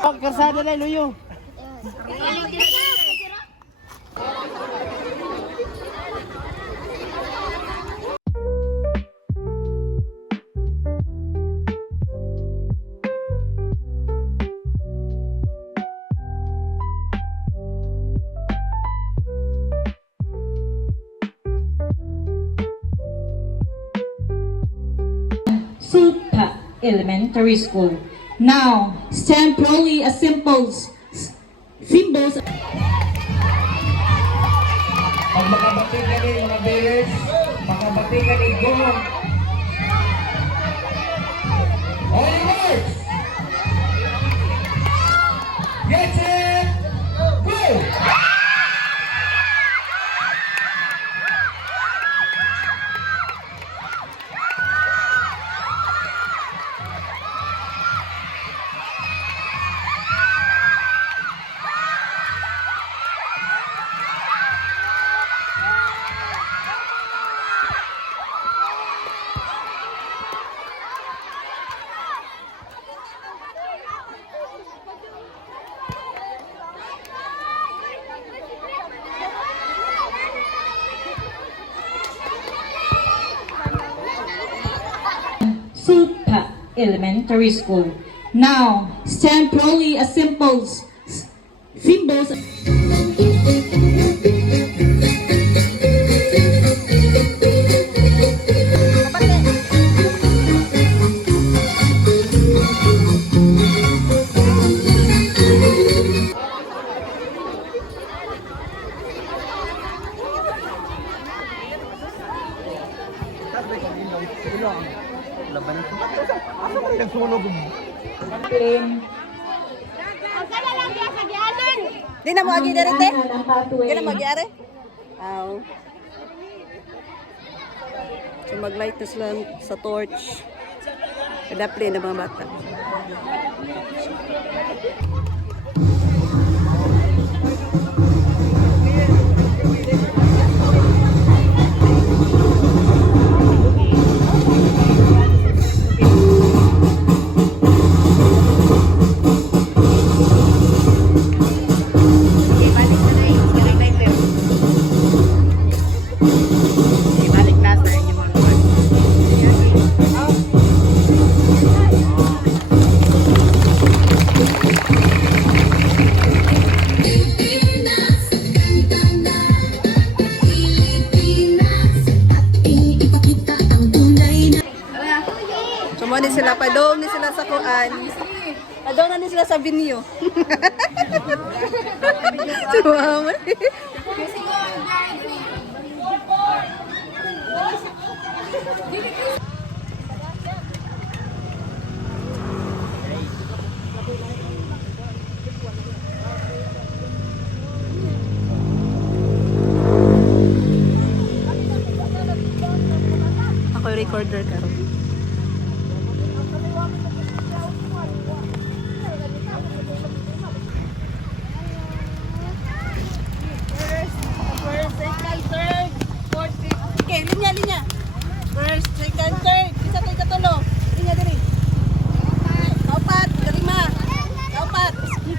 Karsada na luyo. Supa Elementary School. Now, stand proudly as symbols. Pag makabati ka rin mga beres, makabati ka rin go. All yours! Get it! Go! Supa Elementary School. Now, stand proudly as symbols. Di na mo agi dere te? Di na mo agi are? Aw. So maglight na sila sa torch. Kadapli na mga bata. Sumo ni sila, padong ni sila sa kuan. Padong na ni sila sa binyo. Sumo. Ako yung recorder ka rin. Okay, linya. First, second, third. Isa tayo katulo. Linya diri. Kaupat, kalima. Kaupat. Okay,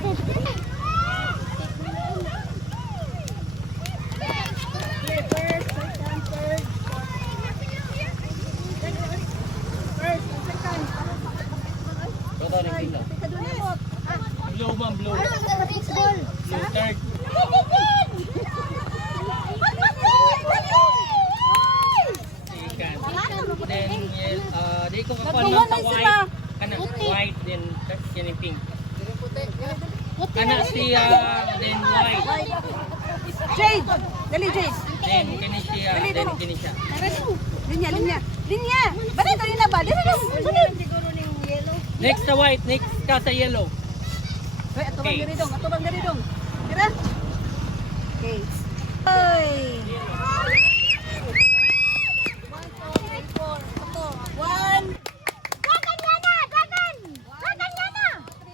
first, second, third. First, second. Blow ma'am, blow. Blow third. Then, di ko kakuha lang sa white. Kana, white, then yan yung pink. Kana siya, then white. Jade! Dali, Jade! Then, kini siya, then kini siya. Linya! Balik ka rin na ba? Dali na! Next sa white, next ka sa yellow. Hoy, ato bang diri dong. Tira. Okay. Hoy. 1.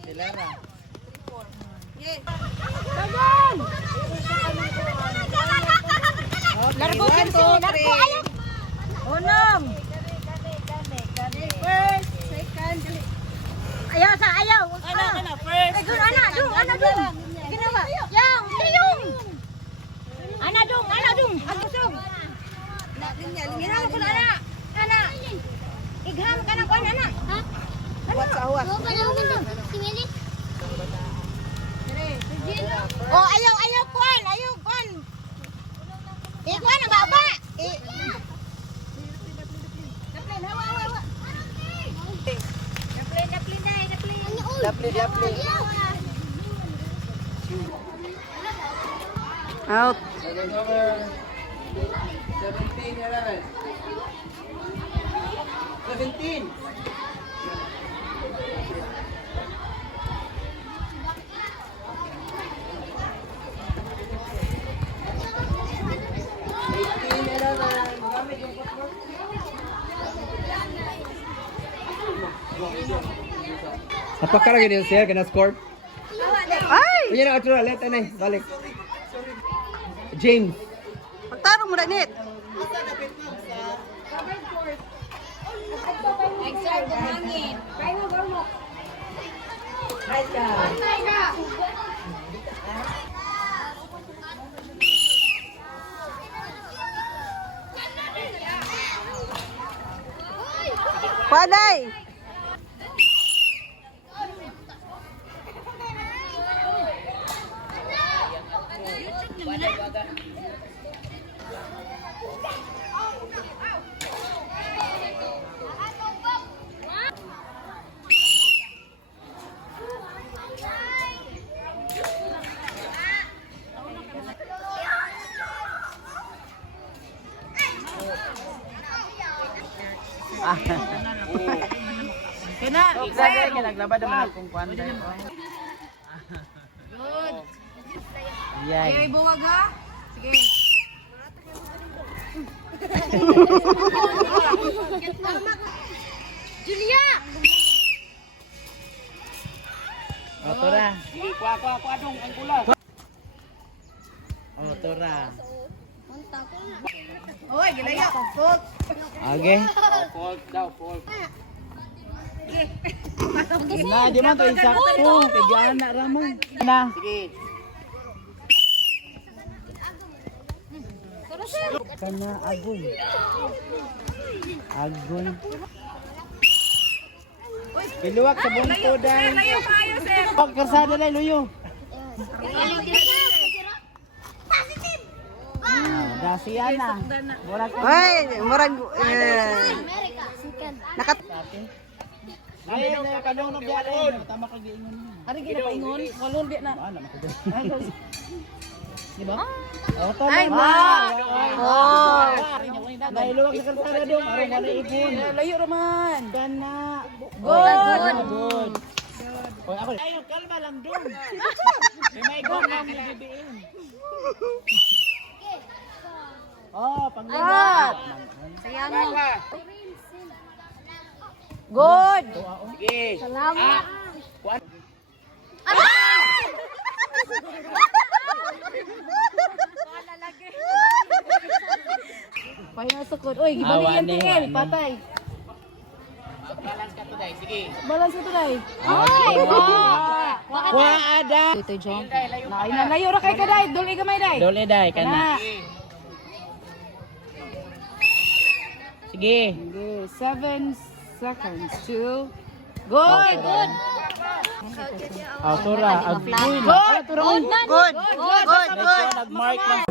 Dilara. Yes. Dagan. Largo kanto, largo ayo. Unom. First, second, ayaw sa ayaw. Ano, first. Out. 17. Napakara gini sir, kena score. Ay! Punya na atro, let anay, balik. James. Pagtarong mo na net. Paday! Naglabad naman akong kwan dahil. Yan. Okay, buwag ha? Sige. Julia! O, tora. Kuha dong, ang kula. O, tora. Uy, gilaya. Fault. Okay. Fault daw, fault. Na, di man to insakto. Kaya na ramon. Na. Sige. Kana agon. Agon. Piluwak sa bunto dahil. Layo kayo, sir. Pag karsada lang, luyo. Dasiya na. Murag ka. Uy, murag... Nakat... Ay, kanong nagyaron. Tama ka giingon. Ari ginapaingon? Walon di na. Wala makagawa. Di ba? O, tama. Ay, ma! Oh! Nailuwag sa karsada dong. Arong wala ipon. Layo raman. Kana. Good! Good. O, ako. Ayaw, kalma lang dong. May gong lang bibiin. Oh, panglagot. Sayang. Good! Sige. Salamat. Pahinga sukod. Uy, gibalik yan tingin. Patay. Balance ka to, day. Sige. Balance ito day. Ay! Kuha ada. Ito, John. Layo ra kay ka day. Duli gamay day. Dole, day. Kana. Sige. Okay, 7 seconds to... Good! Good! Oh, tura. Agpuin. Good! Tura. Good! Good! Good! Nagmark na.